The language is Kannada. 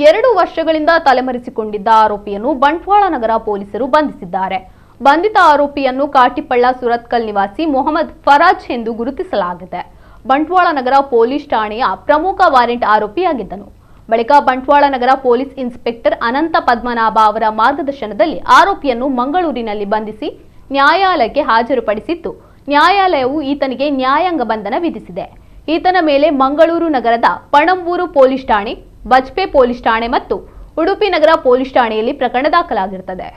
2 ವರ್ಷಗಳಿಂದ ತಲೆಮರೆಸಿಕೊಂಡಿದ್ದ ಆರೋಪಿಯನ್ನು ಬಂಟ್ವಾಳ ನಗರ ಪೊಲೀಸರು ಬಂಧಿಸಿದ್ದಾರೆ. ಬಂಧಿತ ಆರೋಪಿಯನ್ನು ಕಾಟಿಪಳ್ಳ ಸುರತ್ಕಲ್ ನಿವಾಸಿ ಮೊಹಮ್ಮದ್ ಫರಾಜ್ ಎಂದು ಗುರುತಿಸಲಾಗಿದೆ. ಬಂಟ್ವಾಳ ನಗರ ಪೊಲೀಸ್ ಠಾಣೆಯ ಪ್ರಮುಖ ವಾರೆಂಟ್ ಆರೋಪಿಯಾಗಿದ್ದನು. ಬಳಿಕ ಬಂಟ್ವಾಳ ನಗರ ಪೊಲೀಸ್ ಇನ್ಸ್ಪೆಕ್ಟರ್ ಅನಂತ ಪದ್ಮನಾಭ ಅವರ ಮಾರ್ಗದರ್ಶನದಲ್ಲಿ ಆರೋಪಿಯನ್ನು ಮಂಗಳೂರಿನಲ್ಲಿ ಬಂಧಿಸಿ ನ್ಯಾಯಾಲಯಕ್ಕೆ ಹಾಜರುಪಡಿಸಿದ್ದು, ನ್ಯಾಯಾಲಯವು ಈತನಿಗೆ ನ್ಯಾಯಾಂಗ ಬಂಧನ ವಿಧಿಸಿದೆ. ಈತನ ಮೇಲೆ ಮಂಗಳೂರು ನಗರದ ಪಣಂಬೂರು ಪೊಲೀಸ್ ಠಾಣೆ, ಬಜ್ಪೆ ಪೊಲೀಸ್ ಠಾಣೆ ಮತ್ತು ಉಡುಪಿ ನಗರ ಪೊಲೀಸ್ ಠಾಣೆಯಲ್ಲಿ ಪ್ರಕರಣ ದಾಖಲಾಗಿರುತ್ತದೆ.